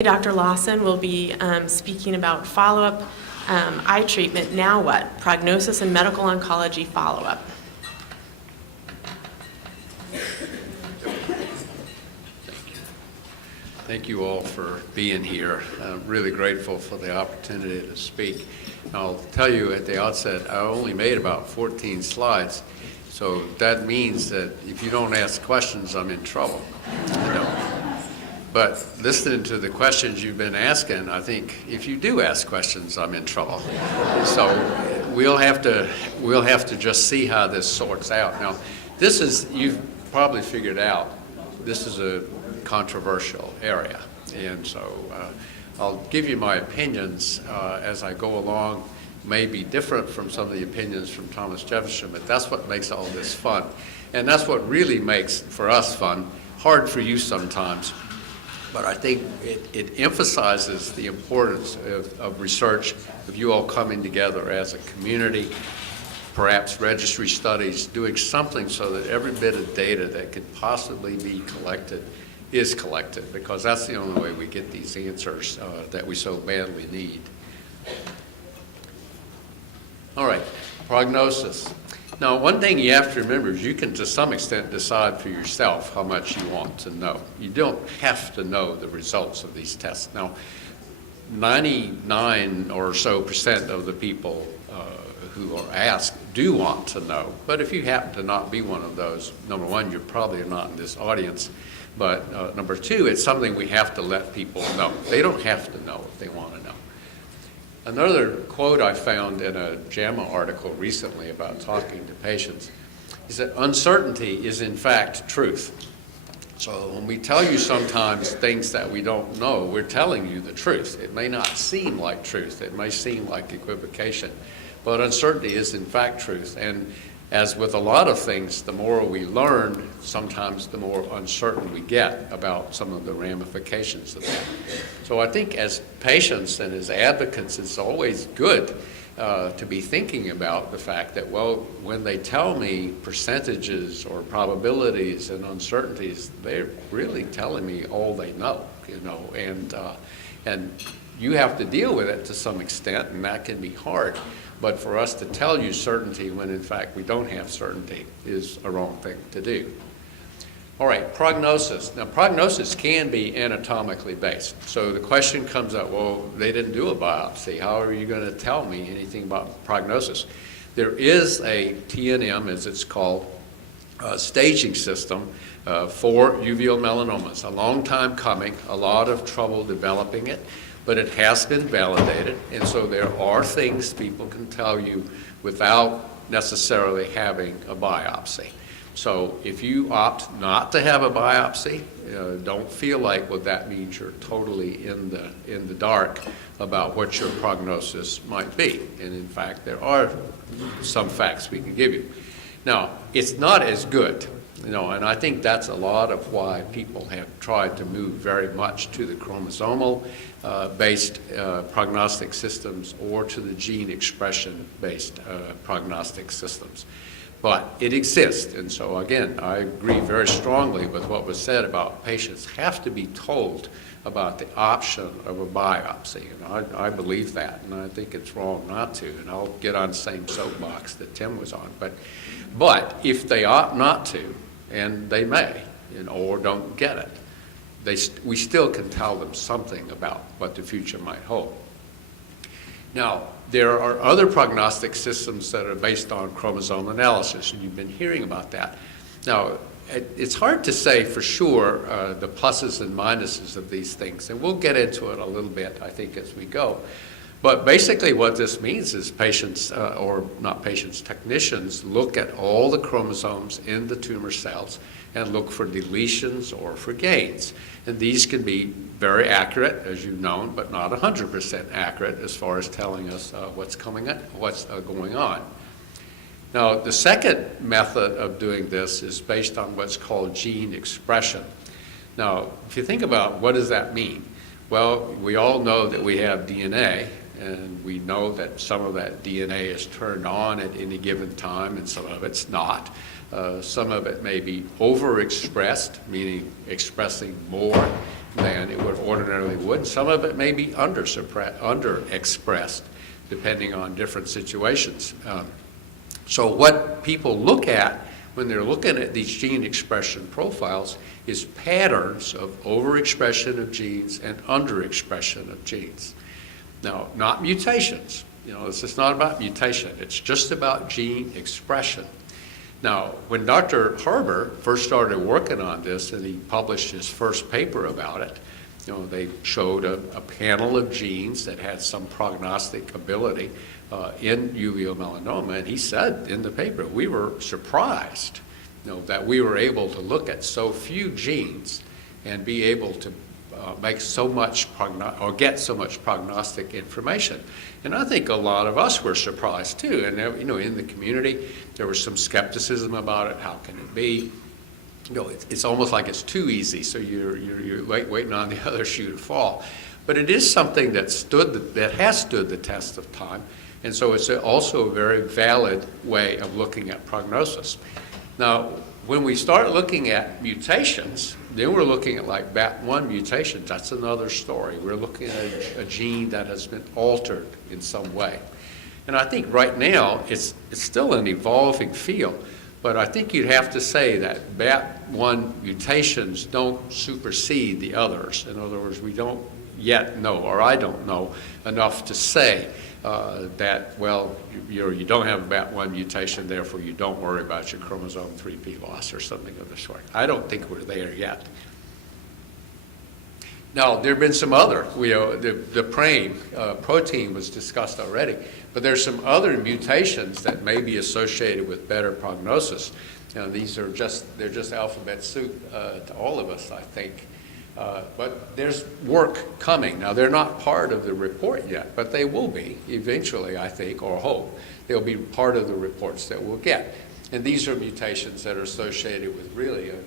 Dr. Lawson will be speaking about follow-up eye treatment. Now what? Prognosis and medical oncology follow-up. Thank you all for being here. I'm really grateful for the opportunity to speak. I'll tell you at the outset, I only made about 14 slides, so that means that if you don't ask questions, I'm in trouble. But listening to the questions you've been asking, I think if you do ask questions, I'm in trouble. So we'll have to just see how this sorts out. Now, this is, you've probably figured out, this is a controversial area. And so I'll give you my opinions as I go along. May be different from some of the opinions from Thomas Jefferson, but that's what makes all this fun. And that's what really makes, for us, fun. Hard for you sometimes. But I think it emphasizes the importance of research, of you all coming together as a community, perhaps registry studies, doing something so that every bit of data that could possibly be collected is collected, because that's the only way we get these answers that we so badly need. All right, prognosis. Now, one thing you have to remember is you can, to some extent, decide for yourself how much you want to know. You don't have to know the results of these tests. Now, 99% or so of the people who are asked do want to know. But if you happen to not be one of those, number one, you're probably not in this audience. But number two, it's something we have to let people know. They don't have to know if they want to know. Another quote I found in a JAMA article recently about talking to patients is that uncertainty is in fact truth. So when we tell you sometimes things that we don't know, we're telling you the truth. It may not seem like truth. It may seem like equivocation. But uncertainty is in fact truth. And as with a lot of things, the more we learn, sometimes the more uncertain we get about some of the ramifications of that. So I think as patients and as advocates, it's always good to be thinking about the fact that, well, when they tell me percentages or probabilities and uncertainties, they're really telling me all they know, and you have to deal with it to some extent, and that can be hard. But for us to tell you certainty when in fact we don't have certainty is a wrong thing to do. All right, prognosis. Now, prognosis can be anatomically based. So the question comes up, well, they didn't do a biopsy. How are you going to tell me anything about prognosis? There is a TNM, as it's called, staging system for uveal melanomas. A long time coming, a lot of trouble developing it, but it has been validated, and so there are things people can tell you without necessarily having a biopsy. So if you opt not to have a biopsy, don't feel like, well, that means you're totally in the dark about what your prognosis might be. And in fact, there are some facts we can give you. Now, it's not as good, and I think that's a lot of why people have tried to move very much to the chromosomal based prognostic systems or to the gene expression based prognostic systems. But it exists, and so again, I agree very strongly with what was said about patients have to be told about the option of a biopsy, and I believe that, and I think it's wrong not to, and I'll get on the same soapbox that Tim was on. But if they opt not to, and they may, or don't get it, we still can tell them something about what the future might hold. Now, there are other prognostic systems that are based on chromosome analysis, and you've been hearing about that. Now, it's hard to say for sure the pluses and minuses of these things, and we'll get into it a little bit, I think, as we go. But basically what this means is patients, or not patients, technicians look at all the chromosomes in the tumor cells and look for deletions or for gains. And these can be very accurate, as you've known, but not 100% accurate as far as telling us what's going on. Now, the second method of doing this is based on what's called gene expression. Now, if you think about what does that mean? Well, we all know that we have DNA, and we know that some of that DNA is turned on at any given time, and some of it's not. Some of it may be overexpressed, meaning expressing more, than it would ordinarily would. Some of it may be underexpressed, depending on different situations. So what people look at when they're looking at these gene expression profiles is patterns of overexpression of genes and underexpression of genes. Now, not mutations. This is not about mutation. It's just about gene expression. Now, when Dr. Harber first started working on this and he published his first paper about it, they showed a panel of genes that had some prognostic ability in uveal melanoma, and he said in the paper, we were surprised, that we were able to look at so few genes and be able to make so much get so much prognostic information. And I think a lot of us were surprised too. And in the community, there was some skepticism about it. How can it be? It's almost like it's too easy. So you're waiting on the other shoe to fall. But it is something that has stood the test of time. And so it's also a very valid way of looking at prognosis. Now, when we start looking at mutations, then we're looking at like BAT1 mutations. That's another story. We're looking at a gene that has been altered in some way. And I think right now it's still an evolving field, but I think you'd have to say that BAT1 mutations don't supersede the others. In other words, we don't yet know, or I don't know enough to say that, well, you don't have a BAT1 mutation, therefore you don't worry about your chromosome 3p loss or something of the sort. I don't think we're there yet. Now, there have been some other, the protein was discussed already, but there's some other mutations that may be associated with better prognosis. These are they're just alphabet soup to all of us, I think. But there's work coming. Now, they're not part of the report yet, but they will be eventually, I think, or hope. They'll be part of the reports that we'll get. And these are mutations that are associated with really a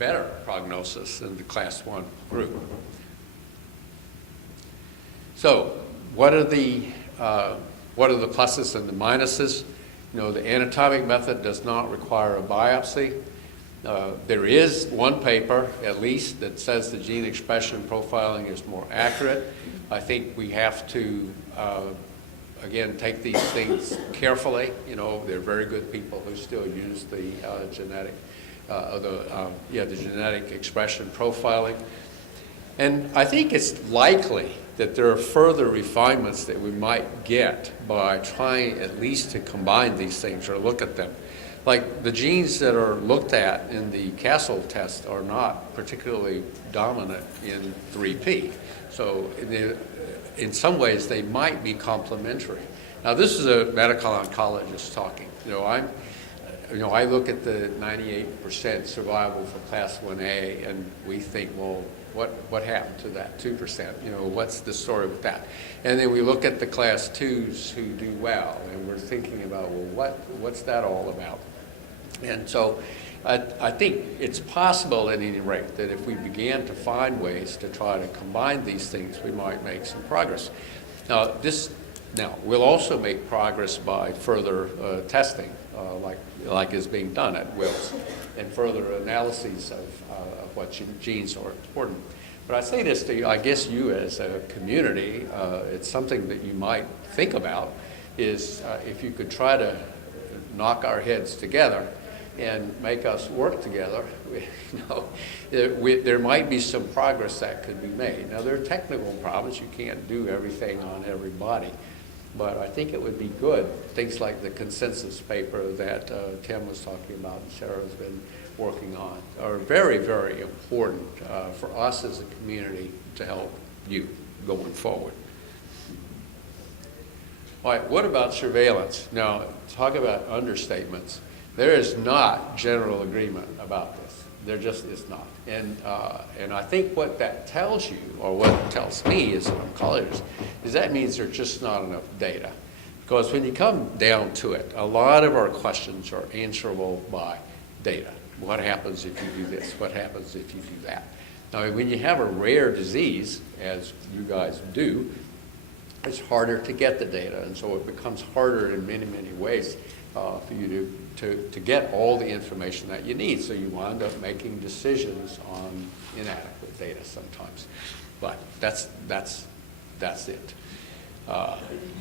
better prognosis than the class 1 group. So what are the pluses and the minuses? The anatomic method does not require a biopsy. There is one paper, at least, that says the gene expression profiling is more accurate. I think we have to, again, take these things carefully. There are very good people who still use the genetic expression profiling. And I think it's likely that there are further refinements that we might get by trying at least to combine these things or look at them. Like the genes that are looked at in the Castle test are not particularly dominant in 3P. So in some ways they might be complementary. Now this is a medical oncologist talking. I look at the 98% survival for class 1A and we think, well, what happened to that 2%? What's the story with that? And then we look at the class 2s who do well and we're thinking about, well, what's that all about? And so I think it's possible at any rate that if we began to find ways to try to combine these things, we might make some progress. Now, we'll also make progress by further testing, like is being done at Wills, and further analyses of what genes are important. But I say this to you, I guess you as a community, it's something that you might think about, is if you could try to knock our heads together and make us work together, there might be some progress that could be made. Now, there are technical problems. You can't do everything on everybody. But I think it would be good. Things like the consensus paper that Tim was talking about and Sarah's been working on are very, very important for us as a community to help you going forward. All right, what about surveillance? Now, talk about understatements. There is not general agreement about this. There just is not. And I think what that tells you, or what it tells me as an oncologist, is that means there's just not enough data. Because when you come down to it, a lot of our questions are answerable by data. What happens if you do this? What happens if you do that? Now, when you have a rare disease, as you guys do, it's harder to get the data, and so it becomes harder in many, many ways for you to to get all the information that you need. So you wind up making decisions on inadequate data sometimes. But that's it.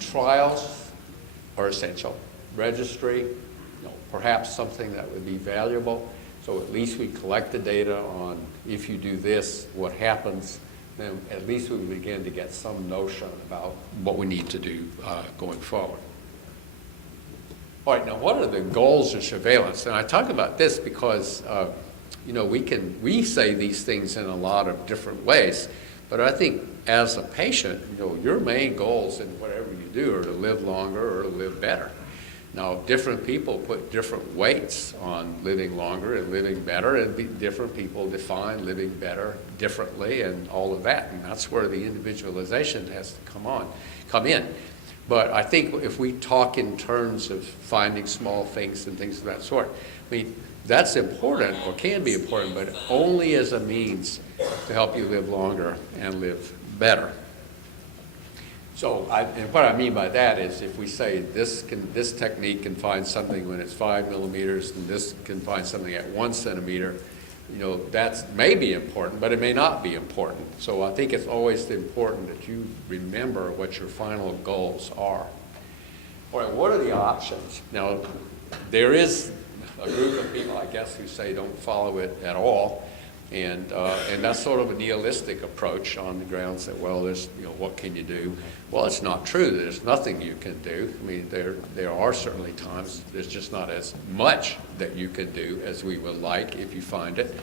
Trials are essential. Registry, perhaps something that would be valuable. So at least we collect the data on if you do this, what happens, then at least we begin to get some notion about what we need to do going forward. All right, now what are the goals of surveillance? And I talk about this because we say these things in a lot of different ways, but I think as a patient, your main goals in whatever you do are to live longer or to live better. Now, different people put different weights on living longer and living better, and different people define living better differently and all of that, and that's where the individualization has to come in. But I think if we talk in terms of finding small things and things of that sort, I mean, that's important or can be important, but only as a means to help you live longer and live better. So, and what I mean by that is if we say this technique can find something when it's 5 millimeters and this can find something at 1 centimeter, that may be important, but it may not be important. So I think it's always important that you remember what your final goals are. All right, what are the options? Now, there is a group of people, I guess, who say don't follow it at all. And that's sort of a nihilistic approach on the grounds that, well, there's, what can you do? Well, it's not true. There's nothing you can do. I mean, there are certainly times there's just not as much that you can do as we would like if you find it.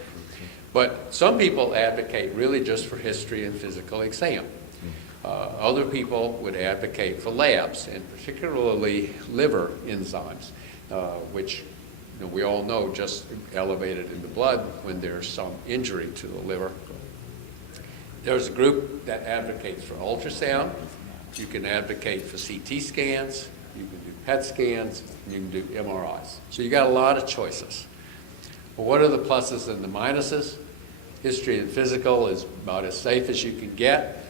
But some people advocate really just for history and physical exam. Other people would advocate for labs, and particularly liver enzymes, which we all know just elevated in the blood when there's some injury to the liver. There's a group that advocates for ultrasound. You can advocate for CT scans. You can do PET scans. You can do MRIs. So you got a lot of choices. Well, what are the pluses and the minuses? History and physical is about as safe as you can get,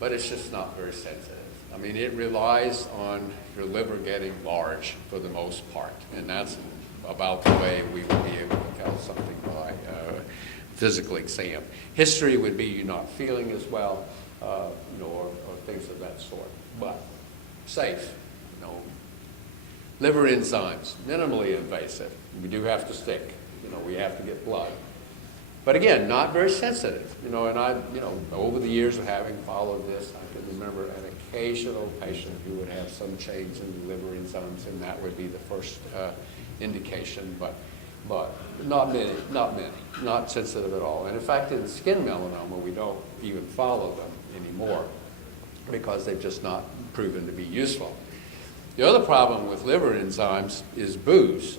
but it's just not very sensitive. I mean, it relies on your liver getting large for the most part, and that's about the way we would be able to tell something by physical exam. History would be you not feeling as well, or things of that sort. But safe, liver enzymes, minimally invasive. We do have to stick. We have to get blood. But again, not very sensitive. And I, over the years of having followed this, I can remember an occasional patient who would have some change in the liver enzymes, and that would be the first indication, but not many, not sensitive at all. And in fact, in skin melanoma, we don't even follow them anymore because they've just not proven to be useful. The other problem with liver enzymes is booze,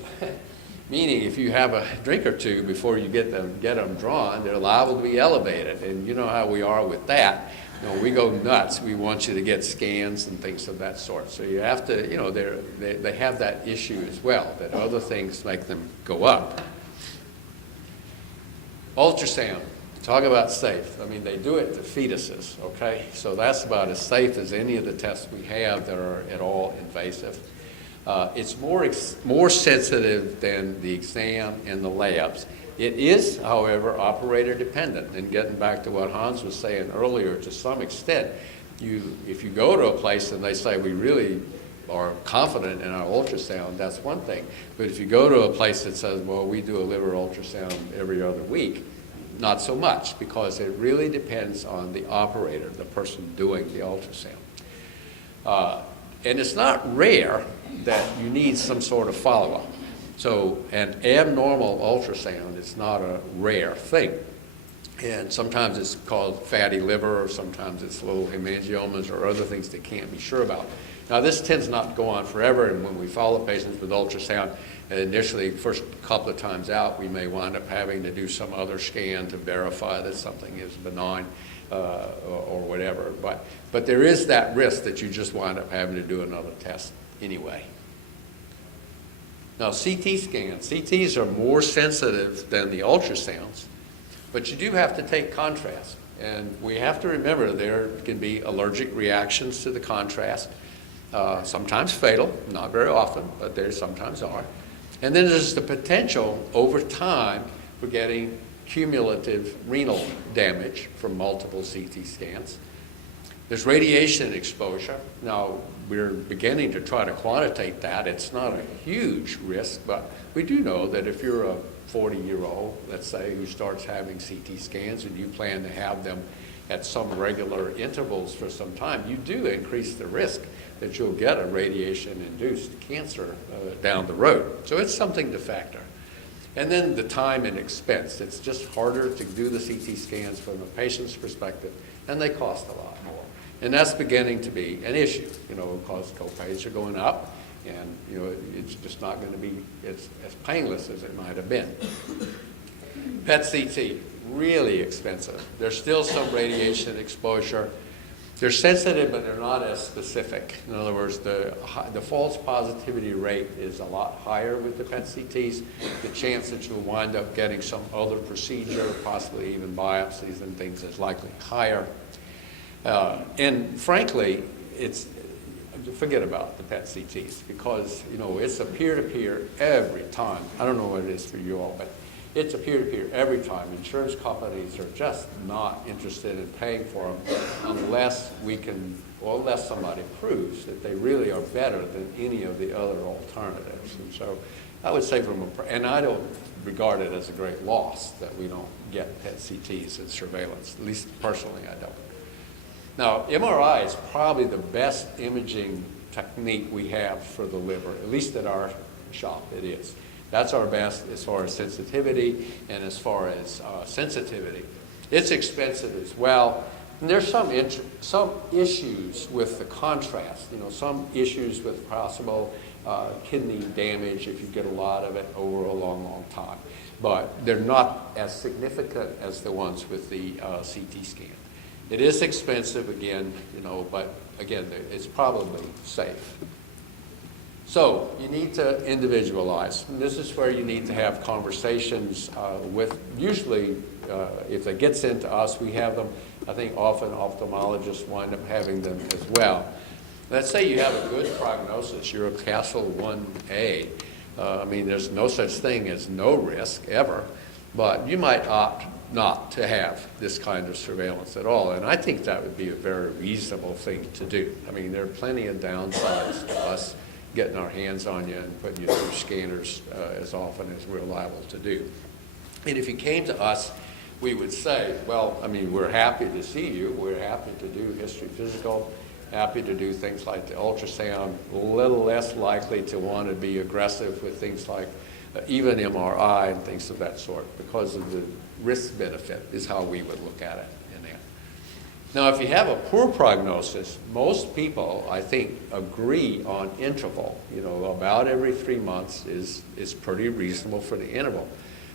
meaning if you have a drink or two before you get them drawn, they're liable to be elevated, and you know how we are with that. We go nuts. We want you to get scans and things of that sort. So you have to, they have that issue as well, that other things make them go up. Ultrasound, talk about safe. I mean, they do it to fetuses, okay? So that's about as safe as any of the tests we have that are at all invasive. It's more sensitive than the exam and the labs. It is, however, operator dependent. And getting back to what Hans was saying earlier, to some extent, if you go to a place and they say we really are confident in our ultrasound, that's one thing. But if you go to a place that says, well, we do a liver ultrasound every other week, not so much, because it really depends on the operator, the person doing the ultrasound. And it's not rare that you need some sort of follow-up. So an abnormal ultrasound is not a rare thing. And sometimes it's called fatty liver, or sometimes it's little hemangiomas or other things they can't be sure about. Now, this tends not to go on forever, and when we follow patients with ultrasound, initially, first couple of times out, we may wind up having to do some other scan to verify that something is benign or whatever. But there is that risk that you just wind up having to do another test anyway. Now, CT scans. CTs are more sensitive than the ultrasounds, but you do have to take contrast. And we have to remember there can be allergic reactions to the contrast, sometimes fatal, not very often, but there sometimes are. And then there's the potential over time for getting cumulative renal damage from multiple CT scans. There's radiation exposure. Now, we're beginning to try to quantitate that. It's not a huge risk, but we do know that if you're a 40-year-old, let's say, who starts having CT scans and you plan to have them at some regular intervals for some time, you do increase the risk that you'll get a radiation-induced cancer down the road. So it's something to factor. And then the time and expense. It's just harder to do the CT scans from a patient's perspective, and they cost a lot more. And that's beginning to be an issue, because copays are going up, and it's just not going to be as painless as it might have been. PET CT, really expensive. There's still some radiation exposure. They're sensitive, but they're not as specific. In other words, the false positivity rate is a lot higher with the PET CTs. The chance that you'll wind up getting some other procedure, possibly even biopsies and things, is likely higher. And frankly, forget about the PET CTs, because it's a peer-to-peer every time. I don't know what it is for you all, but it's a peer-to-peer every time. Insurance companies are just not interested in paying for them unless somebody proves that they really are better than any of the other alternatives. And so I would say and I don't regard it as a great loss that we don't get PET CTs as surveillance. At least personally, I don't. Now, MRI is probably the best imaging technique we have for the liver, at least at our shop it is. That's our best as far as sensitivity and as far as sensitivity. It's expensive as well. And there's some issues with the contrast, some issues with possible kidney damage if you get a lot of it over a long, long time. But they're not as significant as the ones with the CT scan. It is expensive again, but again, it's probably safe. So you need to individualize. And this is where you need to have conversations usually, if it gets into us, we have them. I think often ophthalmologists wind up having them as well. Let's say you have a good prognosis. You're a Castle 1A. There's no such thing as no risk ever, but you might opt not to have this kind of surveillance at all. And I think that would be a very reasonable thing to do. There are plenty of downsides to us getting our hands on you and putting you through scanners as often as we're liable to do. And if you came to us, we would say, well, we're happy to see you. We're happy to do history physical, happy to do things like the ultrasound, a little less likely to want to be aggressive with things like even MRI and things of that sort, because of the risk benefit is how we would look at it in there. Now, if you have a poor prognosis, most people, I think, agree on interval. About every 3 months is pretty reasonable for the interval.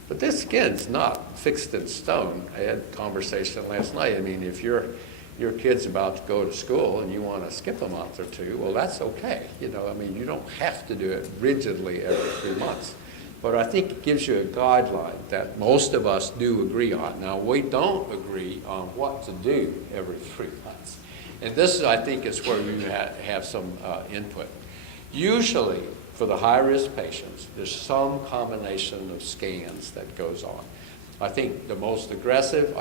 But this, again, is not fixed in stone. I had a conversation last night. If your kid's about to go to school and you want to skip a month or two, well, that's okay. You don't have to do it rigidly every 3 months. But I think it gives you a guideline that most of us do agree on. Now, we don't agree on what to do every 3 months. And this, I think, is where you have some input. Usually, for the high-risk patients, there's some combination of scans that goes on. I think the most aggressive,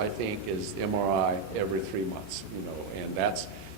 is MRI every 3 months, and that's